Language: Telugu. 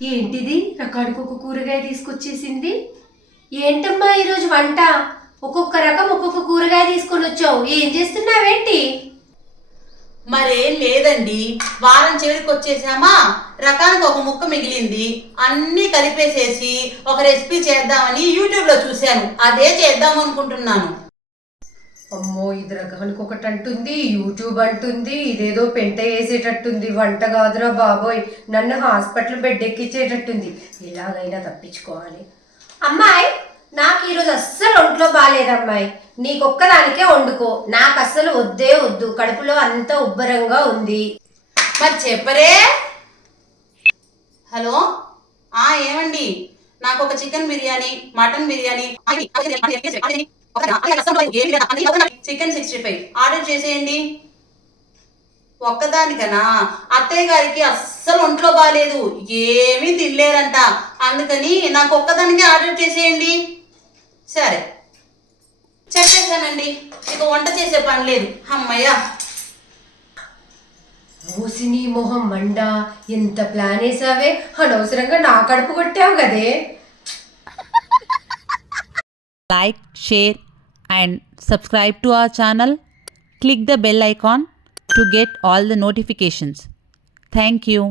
ఏంటిది రకానికి ఒక కూరగాయ తీసుకొచ్చేసింది? ఏంటమ్మా ఈరోజు వంట? ఒక్కొక్క రకం ఒక్కొక్క కూరగాయ తీసుకొని వచ్చావు, ఏం చేస్తున్నావేంటి? మరేం లేదండి, వారం చివరికి వచ్చేసామా, రకానికి ఒక ముక్క మిగిలింది, అన్నీ కలిపేసేసి ఒక రెసిపీ చేద్దామని యూట్యూబ్లో చూశాను, అదే చేద్దాం అనుకుంటున్నాను. అమ్మో, ఇది రకానికి ఒకటి అంటుంది, యూట్యూబ్ అంటుంది, ఇదేదో పెంట వేసేటట్టుంది. వంట కాదురా బాబోయ్, నన్ను హాస్పిటల్ బెడ్ ఎక్కించేటట్టుంది. ఎలాగైనా తప్పించుకోవాలి. అమ్మాయి, నాకు ఈరోజు అస్సలు ఒంట్లో బాగాలేదమ్మాయి. నీకొక్కదానికే వండుకో, నాకు అస్సలు వద్దే వద్దు. కడుపులో అంత ఉబ్బరంగా ఉంది. మరి చెప్పరే. హలో, ఏమండి, నాకు ఒక chicken biryani, mutton biryani, chicken 65 order చేసేయండి. ఒక్కదానికనా? అత్తయ్య గారికి అస్సలు ఒంట్లో బాగాలేదు, ఏమీ తినలేరంట, అందుకని నాకు ఒక్కదానికి ఆర్డర్ చేసేయండి. సరే, చెప్పేశానండి, ఇక వంట చేసే పని లేదు. అమ్మయ్యా. మోసిని మొహం మండ, ఎంత ప్లాన్ వేసావే, అనవసరంగా నా కడుపు కొట్టావు కదే. Like, share and subscribe to our channel. Click the bell icon to get all the notifications. Thank you.